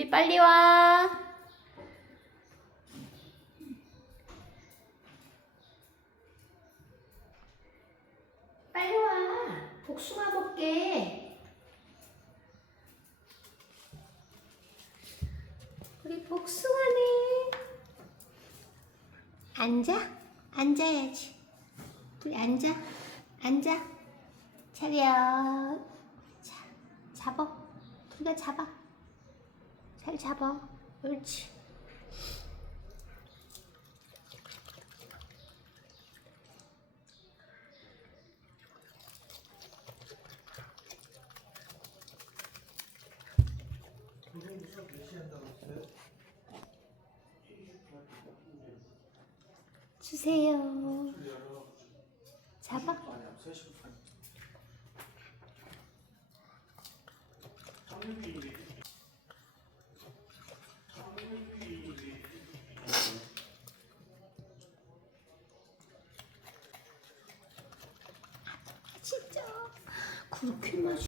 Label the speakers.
Speaker 1: 우리 빨리 와. 빨리 와. 복숭아 먹게. 우리 복숭아네. 앉아. 앉아야지. 우리 앉아. 앉아. 차렷. 자, 잡아. 우리가 잡아. 잘 잡아. 옳지. 주세요. 잡아. 진짜. 그렇게 맛있